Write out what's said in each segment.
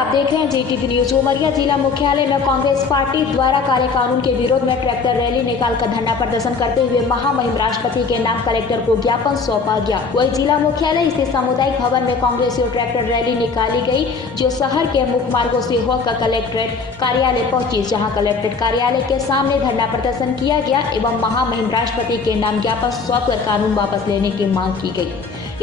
आप देख रहे हैं JTV न्यूज। उमरिया जिला मुख्यालय में कांग्रेस पार्टी द्वारा काले कानून के विरोध में ट्रैक्टर रैली निकालकर धरना प्रदर्शन करते हुए महामहिम राष्ट्रपति के नाम कलेक्टर को ज्ञापन सौंपा गया। वही जिला मुख्यालय स्थित सामुदायिक भवन में कांग्रेसियों ट्रैक्टर रैली निकाली गई, जो शहर के मुख्य मार्गों से होकर कलेक्ट्रेट कार्यालय पहुंची, जहां कलेक्ट्रेट कार्यालय के सामने धरना प्रदर्शन किया गया एवं महामहिम राष्ट्रपति के नाम ज्ञापन सौंपकर कानून वापस लेने की मांग की गई।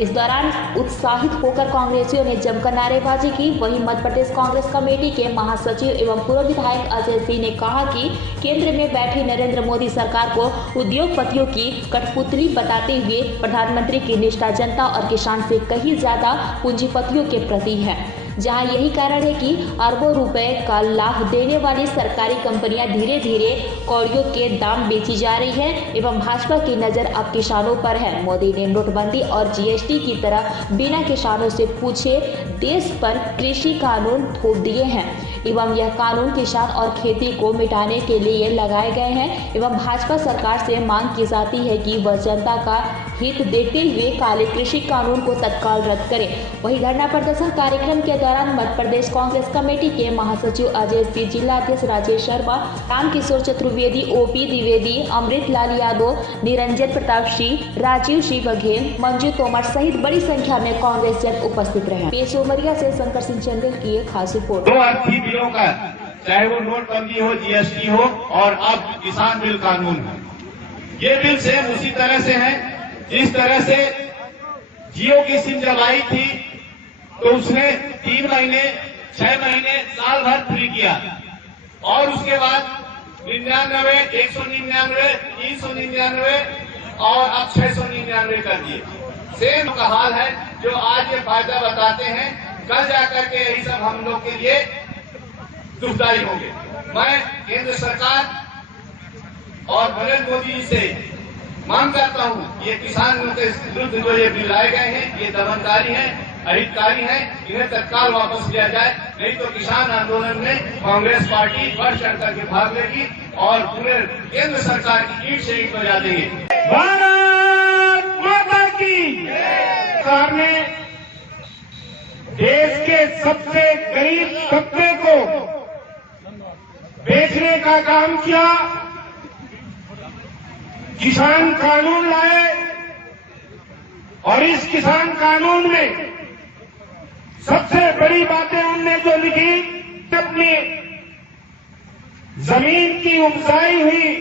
इस दौरान उत्साहित होकर कांग्रेसियों ने जमकर नारेबाजी की। वहीं मध्य प्रदेश कांग्रेस कमेटी के महासचिव एवं पूर्व विधायक अजय सिंह ने कहा कि केंद्र में बैठी नरेंद्र मोदी सरकार को उद्योगपतियों की कठपुतली बताते हुए प्रधानमंत्री की निष्ठा जनता और किसान से कहीं ज्यादा पूंजीपतियों के प्रति है, जहां यही कारण है कि अरबों रुपए का लाभ देने वाली सरकारी कंपनियां धीरे धीरे कौड़ियों के दाम बेची जा रही है एवं भाजपा की नजर अब किसानों पर है। मोदी ने नोटबंदी और GST की तरह बिना किसानों से पूछे देश पर कृषि कानून थोप दिए हैं एवं यह कानून किसान और खेती को मिटाने के लिए लगाए गए हैं एवं भाजपा सरकार से मांग की जाती है कि वह जनता का हित देखते हुए काले कृषि कानून को तत्काल रद्द करे। वहीं धरना प्रदर्शन कार्यक्रम के दौरान मध्य प्रदेश कांग्रेस कमेटी के महासचिव अजय सिंह, जिलाध्यक्ष राजेश शर्मा, रामकिशोर चतुर्वेदी, OP द्विवेदी, अमृत लाल यादव, निरंजन प्रताप सिंह, राजीव सिंह बघेल, मंजू तोमर सहित बड़ी संख्या में कांग्रेस जन उपस्थित रहे। पेश उमरिया से शंकर सिंह चंदेल की एक खास रिपोर्ट। चाहे वो नोटबंदी हो, GST हो और अब किसान बिल कानून हो, ये बिल सेम उसी तरह से है जिस तरह से जियो की सिम जब आई थी तो उसने 3 महीने, 6 महीने, साल भर फ्री किया और उसके बाद 99, 199, 399 और अब 699 कर दिए। सेम का हाल है। जो आज ये फायदा बताते हैं, कल जाकर के यही सब हम लोग के लिए दुखदायी होंगे। मैं केंद्र सरकार और नरेंद्र मोदी से मांग करता हूं, ये किसानों के विरुद्ध जो ये बिल लाए गए हैं, ये दमनकारी है, अहितकारी है, इन्हें तत्काल वापस लिया जाए, नहीं तो किसान आंदोलन में कांग्रेस पार्टी बढ़ चढ़ करके भाग लेगी और पूरे केंद्र सरकार की ईंट से ईंट बजा देंगे। भारत माता की। सरकार ने देश के सबसे गरीब तबके को बेचने का काम किया, किसान कानून लाए और इस किसान कानून में सबसे बड़ी बातें उनने जो लिखी, अपनी जमीन की उपजाई हुई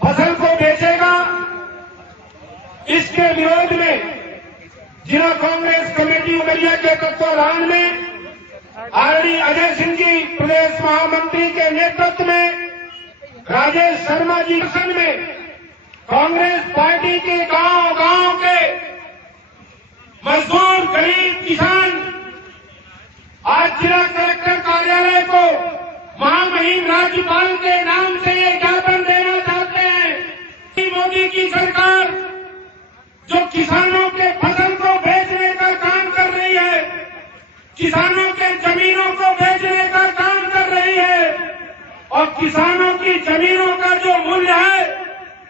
फसल को बेचेगा। इसके विरोध में जिला कांग्रेस कमेटी उमरिया के तत्वाधान में आदरणीय अजय सिंह जी प्रदेश महामंत्री के नेतृत्व में, राजेश शर्मा जी में कांग्रेस पार्टी के गांव-गांव के मजदूर, गरीब किसान आज जिला कलेक्टर कार्यालय को महामहिम राज्यपाल के नाम से ये ज्ञापन देना चाहते हैं। मोदी की सरकार जो किसानों के फसल को बेचने का काम कर रही है, किसानों के जमीनों को बेचने का काम कर रही है और किसानों की जमीनों का जो मूल्य है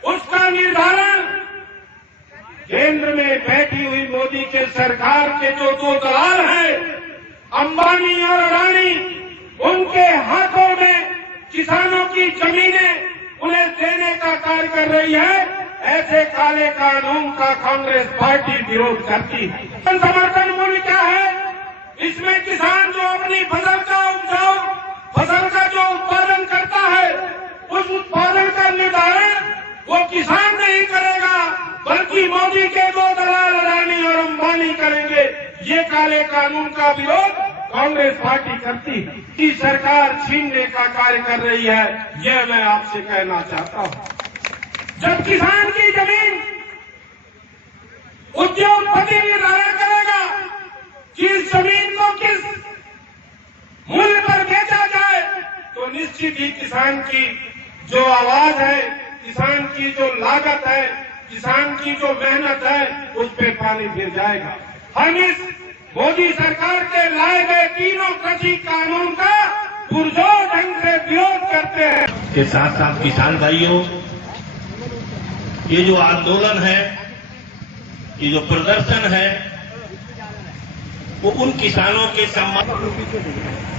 उसका निर्धारण केंद्र में बैठी हुई मोदी के सरकार के जो दो दलाल हैं, अंबानी और अडानी, उनके हाथों में किसानों की जमीनें उन्हें देने का कार्य कर रही है। ऐसे काले कानून का कांग्रेस पार्टी विरोध करती है। समर्थन मूल्य क्या है? इसमें किसान जो अपनी फसल का उपजाऊ फसल का जो उत्पादन करता है, उस उत्पादन का निर्धारण वो किसान नहीं करेगा, बल्कि मोदी के दो दलाल अडानी और अंबानी करेंगे। ये काले कानून का विरोध कांग्रेस पार्टी करती है कि सरकार छीनने का कार्य कर रही है। यह मैं आपसे कहना चाहता हूं। जब किसान की जमीन उद्योगपति निर्धारण करेगा कि इस जमीन को किस मूल्य पर बेचा जाए, तो निश्चित ही किसान की जो आवाज है, किसान की जो लागत है, किसान की जो मेहनत है, उस पे पानी गिर जाएगा। हम इस मोदी सरकार के लाए गए तीनों कृषि कानून का पुरजोर ढंग से विरोध करते हैं। के साथ साथ किसान भाइयों, ये जो आंदोलन है, ये जो प्रदर्शन है, वो उन किसानों के सम्मान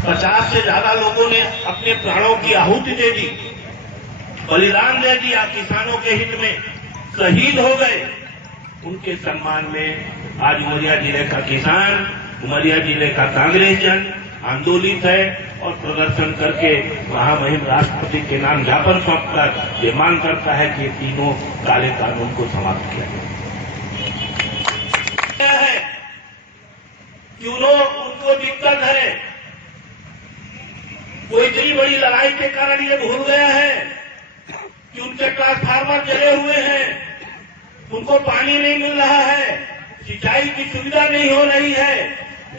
50 से ज्यादा लोगों ने अपने प्राणों की आहुति दे दी, बलिदान दे दिया, किसानों के हित में शहीद हो गए। उनके सम्मान में आज उमरिया जिले का किसान, उमरिया जिले का कांग्रेस जन आंदोलित है और प्रदर्शन करके महामहिम राष्ट्रपति के नाम ज्ञापन सौंपकर ये मांग करता है कि तीनों काले कानून को समाप्त किया जाए। क्यों उनको दिक्कत है, कोई इतनी बड़ी लड़ाई के कारण ये भूल गया है कि उनके ट्रांसफार्मर जले हुए हैं, उनको पानी नहीं मिल रहा है, सिंचाई की सुविधा नहीं हो रही है,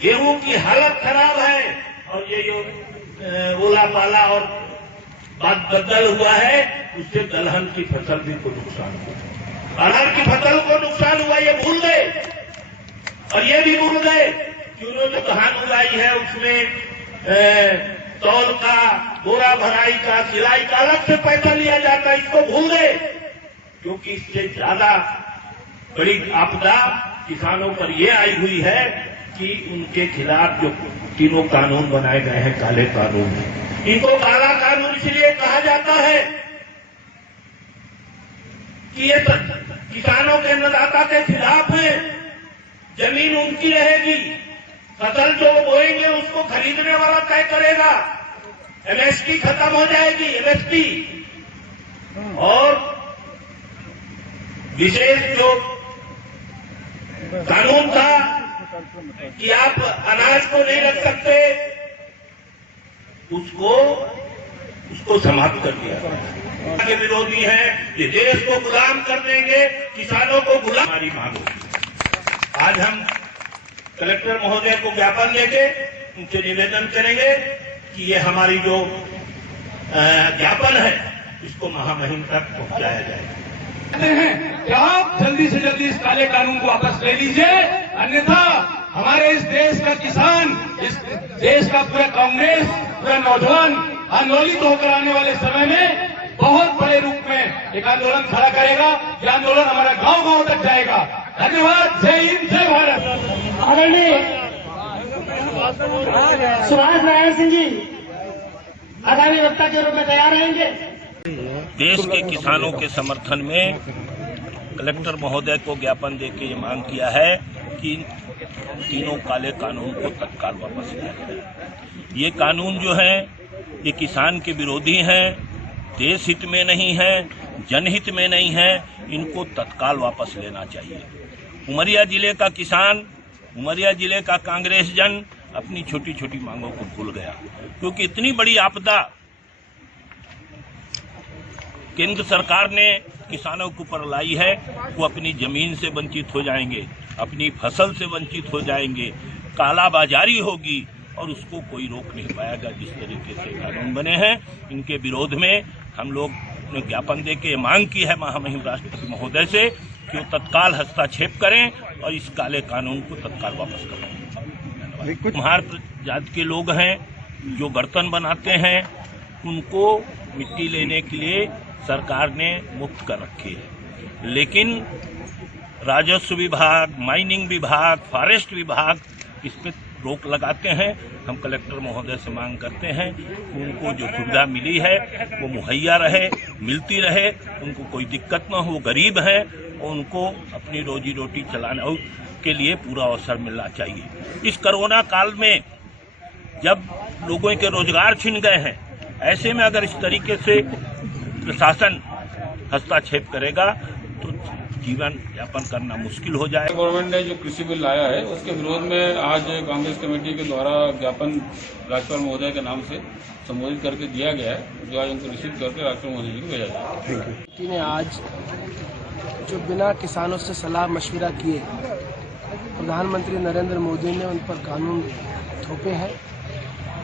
गेहूं की हालत खराब है और ये जो ओला पाला और बदल हुआ है उससे दलहन की फसल भी को नुकसान हुआ, अरहर की फसल को नुकसान हुआ, ये भूल गए। और ये भी भूल गए कि उन्होंने जो धान उगाई है उसमें तौल का, बोरा भराई का, सिलाई का अलग से पैसा लिया जाता है, इसको भूल गए। क्योंकि इससे ज्यादा बड़ी आपदा किसानों पर यह आई हुई है कि उनके खिलाफ जो तीनों कानून बनाए गए हैं, काले कानून, इनको काला कानून इसलिए कहा जाता है कि ये किसानों के अन्नदाता के खिलाफ है। जमीन उनकी रहेगी, फसल जो बोएंगे उसको खरीदने वाला तय करेगा, एमएसपी खत्म हो जाएगी, एमएसपी। और विशेष जो कानून था कि आप अनाज को नहीं रख सकते, उसको समाप्त कर दिया। के विरोधी हैं, ये देश को गुलाम कर देंगे, किसानों को गुलाम। हमारी मांग आज हम कलेक्टर महोदय को ज्ञापन देंगे, उनसे निवेदन करेंगे कि ये हमारी जो ज्ञापन है इसको महामहिम तक पहुंचाया जाए। हैं कि आप जल्दी से जल्दी इस काले कानून को वापस ले लीजिए, अन्यथा हमारे इस देश का किसान, इस देश का पूरा कांग्रेस, पूरा नौजवान आंदोलित होकर आने वाले समय में बहुत बड़े रूप में एक आंदोलन खड़ा करेगा। यह आंदोलन हमारा गांव गांव तक जाएगा। धन्यवाद। जय हिंद, जय भारत। आदरणीय सुभाष नारायण सिंह जी आगामी वक्ता के रूप में तैयार रहेंगे। देश के किसानों के समर्थन में कलेक्टर महोदय को ज्ञापन देकर ये मांग किया है कि तीनों काले कानून को तत्काल वापस लिया जाए। ये कानून जो है ये किसान के विरोधी हैं, देश हित में नहीं है, जनहित में नहीं है, इनको तत्काल वापस लेना चाहिए। उमरिया जिले का किसान, उमरिया जिले का कांग्रेस जन अपनी छोटी छोटी मांगों को भूल गया, क्योंकि इतनी बड़ी आपदा केंद्र सरकार ने किसानों के ऊपर लाई है। वो अपनी जमीन से वंचित हो जाएंगे, अपनी फसल से वंचित हो जाएंगे, कालाबाजारी होगी और उसको कोई रोक नहीं पाएगा। जिस तरीके से कानून बने हैं, इनके विरोध में हम लोग ने ज्ञापन देके मांग की है महामहिम राष्ट्रपति महोदय से कि वो तत्काल हस्तक्षेप करें और इस काले कानून को तत्काल वापस करें। कुम्हार जाति के लोग हैं जो बर्तन बनाते हैं, उनको मिट्टी लेने के लिए सरकार ने मुक्त कर रखी है, लेकिन राजस्व विभाग, माइनिंग विभाग, फॉरेस्ट विभाग इस पर रोक लगाते हैं। हम कलेक्टर महोदय से मांग करते हैं कि उनको जो सुविधा मिली है वो मुहैया रहे, मिलती रहे, उनको कोई दिक्कत न हो। गरीब हैं, उनको अपनी रोजी रोटी चलाने के लिए पूरा अवसर मिलना चाहिए। इस कोरोना काल में जब लोगों के रोजगार छिन गए हैं, ऐसे में अगर इस तरीके से प्रशासन हस्तक्षेप करेगा तो जीवन यापन करना मुश्किल हो जाएगा। गवर्नमेंट ने जो कृषि बिल लाया है उसके विरोध में आज कांग्रेस कमेटी के द्वारा ज्ञापन राज्यपाल महोदय के नाम से संबोधित करके दिया गया है, जो आज उनको रिसीव करके राज्यपाल महोदय जी को भेजा जाएगा। ने आज जो बिना किसानों से सलाह मशविरा किए प्रधानमंत्री नरेंद्र मोदी ने उन पर कानून थोपे हैं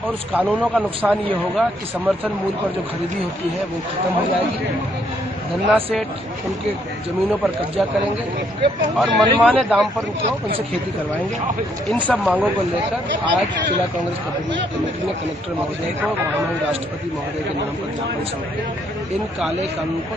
और उस कानूनों का नुकसान ये होगा कि समर्थन मूल्य पर जो खरीदी होती है वो खत्म हो जाएगी। धन्ना सेठ उनके जमीनों पर कब्जा करेंगे और मनमाने दाम पर उनसे खेती करवाएंगे। इन सब मांगों को लेकर आज जिला कांग्रेस कमेटी ने कलेक्टर महोदय को महामहिम राष्ट्रपति महोदय के नाम पर ज्ञापन सौंपे। इन काले कानून को